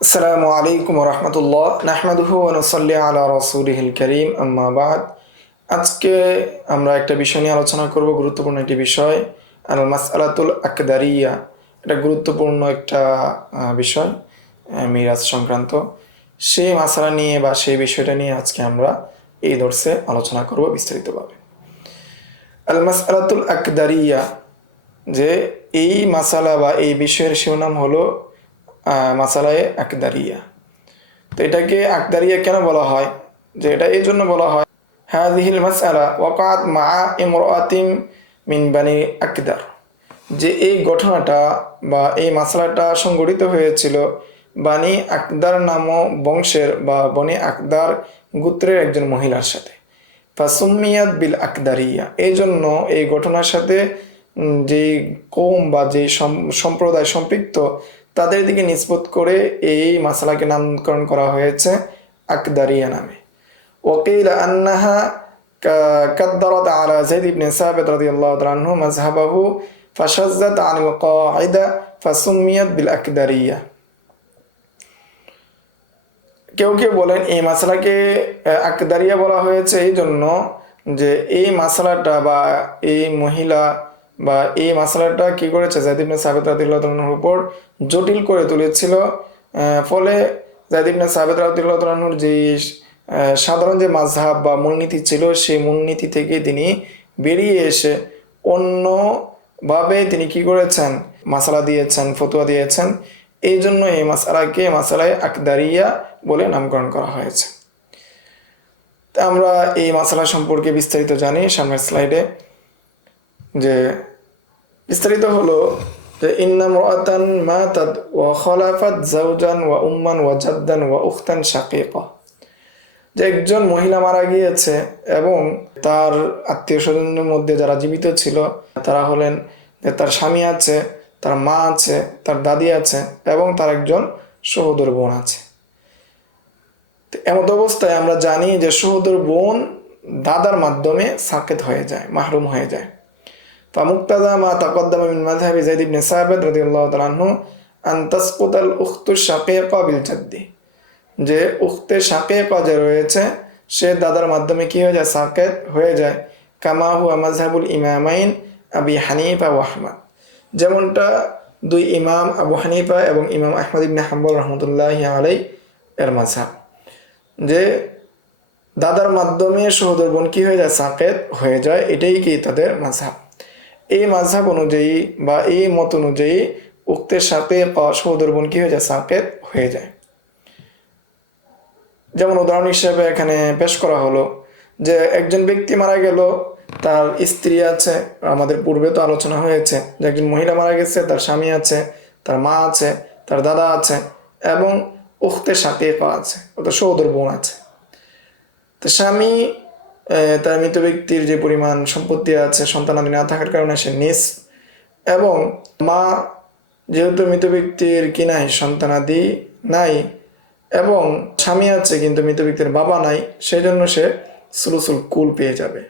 আসসালামু আলাইকুম রহমতুল্লাহ। নাহমাদুহু ওনসল্লি আলা রসুলহিল করিম। আম্মা বাদ। আজকে আমরা একটা বিষয় নিয়ে আলোচনা করব, গুরুত্বপূর্ণ একটি বিষয় আল মাসআলাতুল আকদারিয়া। এটা গুরুত্বপূর্ণ একটা বিষয় মিরাজ সংক্রান্ত। সেই মাসালা নিয়ে বা সেই বিষয়টা নিয়ে আজকে আমরা এই দর্শে আলোচনা করব বিস্তারিতভাবে। আল মাসআলাতুল আকদারিয়া যে এই মাসালা বা এই বিষয়ের শিরোনাম হলো মাসালায়ে আকদারিয়া। তো এটাকে আকদারিয়া কেন বলা হয়? যে এটা এই জন্য বলা হয় হাদিহিল মাসালা ওয়াকাত মা ইমরাতিম মিন বানি আকদার। যে এই ঘটনাটা বা এই মাসালাটা সংগঠিত হয়েছিল বানি আকদার নামক বংশের বা বনি আকদার গোত্রের একজন মহিলার সাথে। ফাসুমিয়াত বিল আকদারিয়া। এই জন্য এই ঘটনার সাথে যে কৌম বা যে সম্প্রদায় সম্পৃক্ত তাদের দিকে নিষ্পত করে এই মাসালাকে নামকরণ করা হয়েছে আকদারিয়া নামে। ওকিল আন্নাহা কাদ্দারত আলা জাইদ ইবনে সাবিত রাদিয়াল্লাহু তাআলাহু মাযহাবাহু ফাশাজ্জাত আনিল কায়দা ফাসুমিয়াত বিল আকদারিয়া। কেউ কেউ বলেন এই মাসালাকে আকদারিয়া বলা হয়েছে এই জন্য যে এই মাসালাটা বা এই মহিলা বা এই মশলাটা কি করেছে? জাহিদিবনে সাবেদ রাদিল্লাহর উপর জটিল করে তুলেছিল। ফলে জাহিদিবনে সাবেদ রাদিল্লাহর যে সাধারণ যে মাঝহাব বা মূলনীতি ছিল, সেই মূলনীতি থেকে তিনি বেরিয়ে এসে অন্যভাবে তিনি কি করেছেন? মাসালা দিয়েছেন, ফতুয়া দিয়েছেন। এই জন্য এই মাসালাকে মাসালায় আকদারিয়া বলে নামকরণ করা হয়েছে। আমরা এই মাসালা সম্পর্কে বিস্তারিত জানি সামনের স্লাইডে। যে বিস্তারিত হলো যে ইন্নাম রাতান মাতাদ ওয়া খলাফাত জাউজান ওয়া উম্মান ওয়া জাদ্দান ওয়া উখতান শাকিকা। যে একজন মহিলা মারা গিয়েছে এবং তার আত্মীয় স্বজনের মধ্যে যারা জীবিত ছিল, তারা হলেন যে তার স্বামী আছে, তার মা আছে, তার দাদি আছে এবং তার একজন সহোদর বোন আছে। এমত অবস্থায় আমরা জানি যে সহোদর বোন দাদার মাধ্যমে সাকেত হয়ে যায়, মাহরুম হয়ে যায়। فمقتضى ما تقدم من مذهب زيد بن ثابت رضي الله تعالى عنه أن تسقط الأخت الشقيقة بالجد যে উক্তে সাকেকা যে রয়েছে সে দাদার মাধ্যমে কি হয়ে যায় সাকেত হয়ে যায় কামা হুয়া মাজহাবুল ইমামাইন আবি হানিফা ও আহমদ যেমনটা দুই ইমাম আবু হানিফা এবং ইমাম আহমদ ইবনে হাম্বল রহমতুল্লাহ আলাই এর মাঝহাব যে দাদার মাধ্যমে সহোদর বোন কি হয়ে যায় সাকেত হয়ে যায় এটাই কি তাদের মাঝহাব এই মাঝহাব অনুযায়ী বা এই মত অনুযায়ী উক্তের সাথে সহোদর কি হয়ে যায়? সাকেত হয়ে যায়। যেমন উদাহরণ হিসেবে এখানে পেশ করা হলো যে একজন ব্যক্তি মারা গেল, তার স্ত্রী আছে, আমাদের পূর্বে তো আলোচনা হয়েছে যে একজন মহিলা মারা গেছে, তার স্বামী আছে, তার মা আছে, তার দাদা আছে এবং উক্তের সাথে আছে, অর্থাৎ সৌদর বোন আছে। তো স্বামী তার মৃত ব্যক্তির যে পরিমাণ সম্পত্তি আছে, সন্তানাদি না থাকার কারণে সে নিস। এবং মা যেহেতু মৃত ব্যক্তির কি নাই, সন্তানাদি নাই, এবং স্বামী আছে কিন্তু মৃত ব্যক্তির বাবা নাই সেই জন্য সে সুলুসুল কুল পেয়ে যাবে।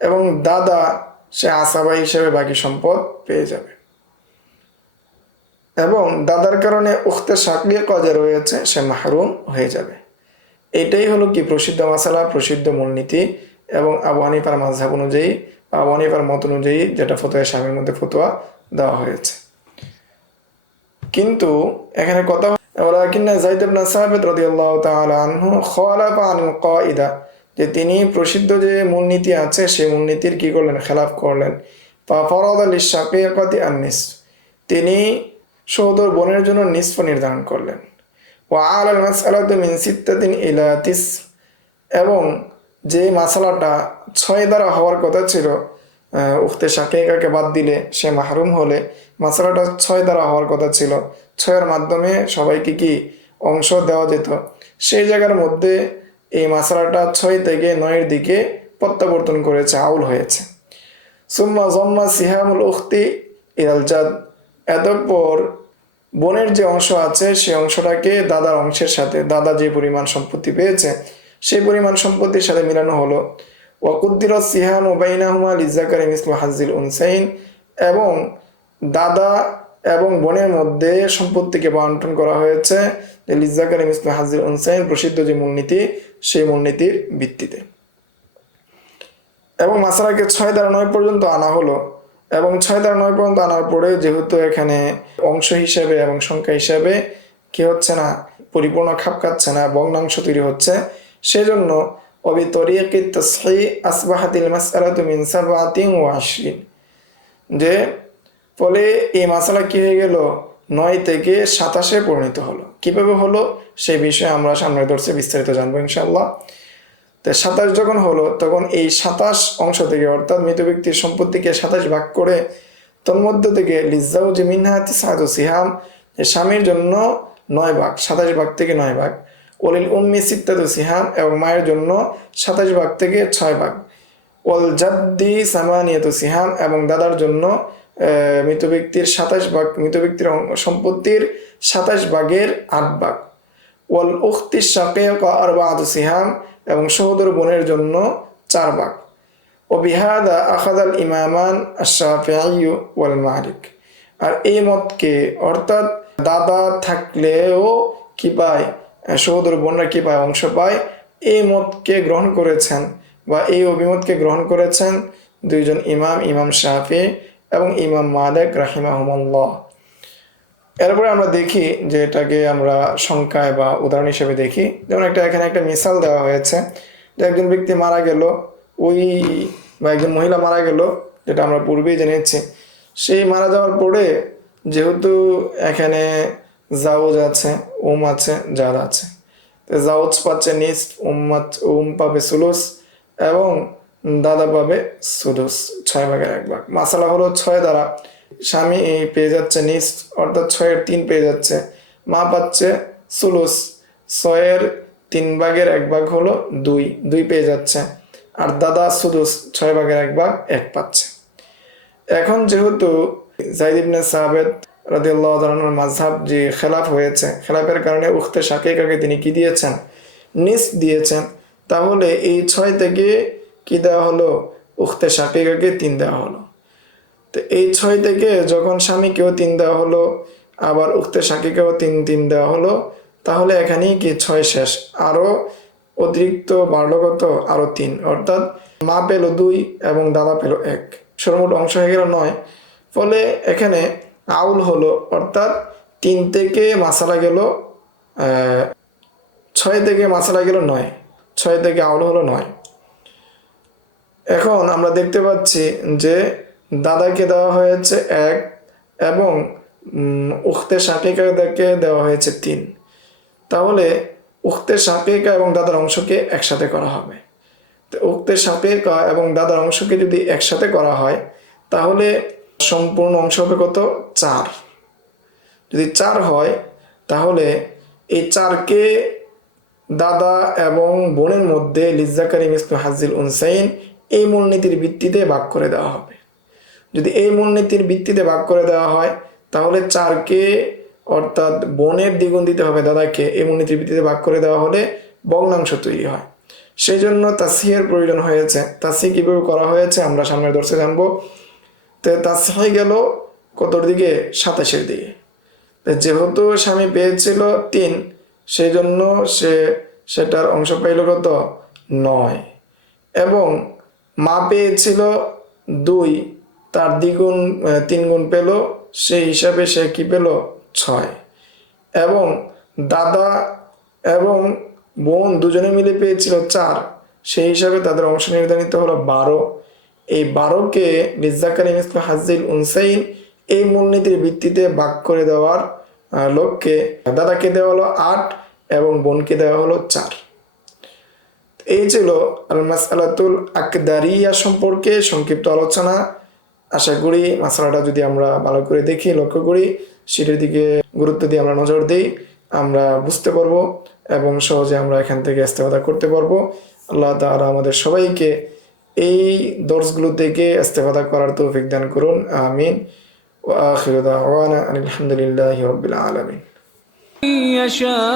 এবং দাদা সে আসাবা হিসেবে বাকি সম্পদ পেয়ে যাবে। এবং দাদার কারণে উখতে সাকলিয়া কাজে রয়েছে, সে মাহরুম হয়ে যাবে। এটাই হলো কি প্রসিদ্ধ মশালা প্রসিদ্ধ মূলনীতি এবং আবু হানিফার মাঝহাব অনুযায়ী বা আবু হানিফার মত অনুযায়ী যেটা ফতোয়া স্বামীর মধ্যে ফতোয়া দেওয়া হয়েছে কিন্তু এখানে কথা ولكن زيد بن ثابت رضي الله تعالى عنه خالف عن القاعدة যে তিনি প্রসিদ্ধ যে মূলনীতি আছে সেই মূলনীতির কি করলেন খেলাফ করলেন ফাফরাদ আলী শাকিয়াকাতি আন্নিস তিনি সহোদর বোনের জন্য নিষ্প নির্ধারণ করলেন ও আল আল মাসালাত মিন সিত্তাতিন ইলা তিস। এবং যে মাসালাটা ছয় দ্বারা হওয়ার কথা ছিল আহ, উক্তে শাকিকাকে বাদ দিলে সে মাহরুম হলে মাসালাটা ছয় দ্বারা হওয়ার কথা ছিল। ছয়ের মাধ্যমে সবাইকে কি অংশ দেওয়া যেত? সেই জায়গার মধ্যে এই মাসালাটা ছয় থেকে নয়ের দিকে প্রত্যাবর্তন করেছে আউল হয়েছে। সুম্মা জম্মা সিহামুল উখতি ইরাল জাদ। এতপর বোনের যে অংশ আছে সেই অংশটাকে দাদার অংশের সাথে, দাদা যে পরিমাণ সম্পত্তি পেয়েছে সেই পরিমাণ সম্পত্তির সাথে মিলানো হলো। ওয়াকুদ্দির সিহাম ওবাইনাহুমা লিজাকার মিসলু হাজিল উনসাইন এবং দাদা এবং বোনের মধ্যে সম্পত্তিকে বন্টন করা হয়েছে যে লিজাকার ইসলাম হাজির উনসাইন প্রসিদ্ধ যে মূলনীতি, সেই মূলনীতির ভিত্তিতে। এবং মাসালাকে ছয় দ্বারা নয় পর্যন্ত আনা হলো। এবং ছয় দ্বারা নয় পর্যন্ত আনার পরে যেহেতু এখানে অংশ হিসাবে এবং সংখ্যা হিসাবে কি হচ্ছে না, পরিপূর্ণ খাপ খাচ্ছে না, ভগ্নাংশ তৈরি হচ্ছে, সেজন্য অবি তরিয়কি তসহি আসবাহাতিল মাসআলাতু মিন সাবআতিন ওয়া আশরিন। যে ফলে এই মাসালা কি হয়ে গেল? নয় থেকে সাতাশে পরিণত হলো। কীভাবে হলো? সেই বিষয়ে আমরা সামনের দর্শে বিস্তারিত জানব ইনশাল্লাহ তো সাতাশ যখন হলো, তখন এই সাতাশ অংশ থেকে, অর্থাৎ মৃত ব্যক্তির সম্পত্তিকে সাতাশ ভাগ করে, তন্মধ্য থেকে লিজাউ যে মিনহাতি সাহায্য সিহাম স্বামীর জন্য নয় ভাগ, সাতাশ ভাগ থেকে নয় ভাগ ওলিল উম্মি সিত্তাদু সিহাম এবং মায়ের জন্য সাতাশ ভাগ থেকে ছয় ভাগ। ওল জাদ্দি সামানিয়ত সিহাম এবং দাদার জন্য মৃত ব্যক্তির সাতাশ ভাগ, মৃত ব্যক্তির সম্পত্তির সাতাশ ভাগের আট ভাগ। ওয়াল উখতি শাকিক আরবাআত সিহাম এবং সহোদর বোনের জন্য চার ভাগ। ও বিহাদা আখাদাল ইমামান আশাফিআই ওয়াল মালিক। আর এই মতকে অর্থাৎ দাদা থাকলেও কি পায় সহোদর বোনরা কি পায়, অংশ পায়, এই মতকে গ্রহণ করেছেন বা এই অভিমতকে গ্রহণ করেছেন দুইজন ইমাম ইমাম শাফি এবং ইমাম মালিক রাহিমাহুমাল্লাহ। এরপরে আমরা দেখি যে এটাকে আমরা সংখ্যায় বা উদাহরণ হিসেবে দেখি। যেমন একটা এখানে একটা মিসাল দেওয়া হয়েছে যে একজন ব্যক্তি মারা গেল, ওই বা একজন মহিলা মারা গেল, যেটা আমরা পূর্বেই জেনেছি। সেই মারা যাওয়ার পরে যেহেতু এখানে জাউজ আছে, উম আছে জাদ আছে। জাউজ পাচ্ছে নিস উম্মাত, উম পাবে সুলুস এবং দাদা পাবে সুদুস, ছয় ভাগের এক ভাগ। মাসালা হলো ছয় দ্বারা। স্বামী পেয়ে যাচ্ছে নিস অর্থাৎ ছয়ের তিন পেয়ে যাচ্ছে। মা পাচ্ছে সুলুস, ছয়ের তিন ভাগের এক ভাগ হলো দুই দুই পেয়ে যাচ্ছে। আর দাদা সুদুস ছয় ভাগের এক ভাগ এক পাচ্ছে। এখন যেহেতু জাইদ ইবনে সাহাবেদ রাদিয়াল্লাহু তাআলার মাযহাব যে খেলাফ হয়েছে, খেলাফের কারণে উখতে শাকিকাকে তিনি কি দিয়েছেন? নিস দিয়েছেন। তাহলে এই ছয় থেকে কি দেওয়া হলো? উখতে শাকিকাকে তিন দেওয়া হলো। তো এই ছয় থেকে যখন স্বামীকেও তিন দেওয়া হলো, আবার উক্তে সাকিকেও তিন তিন দেওয়া হলো, তাহলে এখানেই কি ছয় শেষ? আরও অতিরিক্ত কত আরও তিন, অর্থাৎ মা পেল দুই এবং দাদা পেল এক। সর্বমোট অংশ হয়ে গেল নয়। ফলে এখানে আউল হলো, অর্থাৎ তিন থেকে মাসালা গেল ছয় থেকে মাসালা গেল নয়। ছয় থেকে আউল হলো নয়। এখন আমরা দেখতে পাচ্ছি যে দাদাকে দেওয়া হয়েছে এক এবং উখতে শাকিকাকে দেওয়া হয়েছে তিন। তাহলে উক্তে সাপেকা এবং দাদার অংশকে একসাথে করা হবে। তো উক্তে সাপেকা এবং দাদার অংশকে যদি একসাথে করা হয়, তাহলে সম্পূর্ণ অংশ হবে কত? চার। যদি চার হয়, তাহলে এই চারকে দাদা এবং বোনের মধ্যে লিজ্জাকারি মিসলু হাজিল উনসাইন এই মূলনীতির ভিত্তিতে ভাগ করে দেওয়া হবে। যদি এই মূলনীতির ভিত্তিতে ভাগ করে দেওয়া হয়, তাহলে চারকে অর্থাৎ বোনের দ্বিগুণ দিতে হবে দাদাকে, এই মূলনীতির ভিত্তিতে ভাগ করে দেওয়া হলে ভগ্নাংশ তৈরি হয়। সেই জন্য তাসিহের প্রয়োজন হয়েছে। তাসি কীভাবে করা হয়েছে আমরা সামনের দর্শে জানব। তো তাসিহে গেল কতর দিকে সাতাশের দিকে। যেহেতু স্বামী পেয়েছিল তিন সেই জন্য সে সেটার অংশ পাইল কত? নয়। এবং মা পেয়েছিল দুই তার দ্বিগুণ তিন গুণ পেল, সেই হিসাবে সে কি পেল? ছয়। এবং দাদা এবং বোন দুজনে মিলে পেয়েছিল চার। সেই হিসাবে তাদের অংশ নির্ধারিত হলো বারো। এই বারোকে লিজাকারি মিসল হাজিল উনসাইন এই মূলনীতির ভিত্তিতে ভাগ করে দেওয়ার লক্ষ্যে দাদাকে দেওয়া হলো আট এবং বোনকে দেওয়া হলো চার। এই ছিল আল মাসালাতুল আকদারিয়া সম্পর্কে সংক্ষিপ্ত আলোচনা। আশা করি মাসালাটা যদি আমরা ভালো করে দেখি লক্ষ্য করি সেটার দিকে গুরুত্ব দিয়ে আমরা নজর দিই আমরা বুঝতে পারবো এবং সহজে আমরা এখান থেকে ইস্তেফাদা করতে পারবো আল্লাহ তাআলা আমাদের সবাইকে এই দর্শগুলো থেকে ইস্তেফাদা করার তৌফিক দান করুন আমিন ওয়া আখিরু দাওয়ানা আনিল হামদুলিল্লাহি রাব্বিল আলামিন يشاء